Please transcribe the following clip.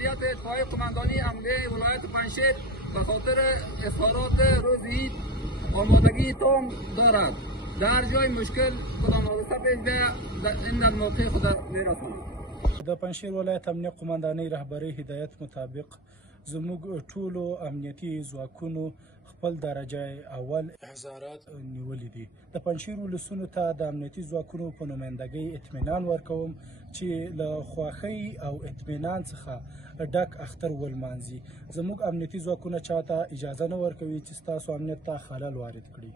مدیریت اتحادیه قماندانی امنیه ولایت پنجشیر به خاطر اظهارات روز عید آمادگی تام دارد. در جای مشکل کدام رابطه پیش بیاید این موقع خود میرسانم. د پنجشیر ولایت امنیه قماندانۍ رهبرۍ هدایت مطابق زموږ ټولو امنیتي ځواکونو خپل درجه اول احضارات نیولي دي. د پنجشیر ولسونو ته د امنیتي ځواکونو په نمایندګۍ اطمینان ورکوم چې له خوښۍ او اطمینان څخه ډک اختر ولمانځي. زموږ امنیتي ځواکونه چاته اجازه نه ورکوي چې ستاسو امنیت ته خلل وارد کړي.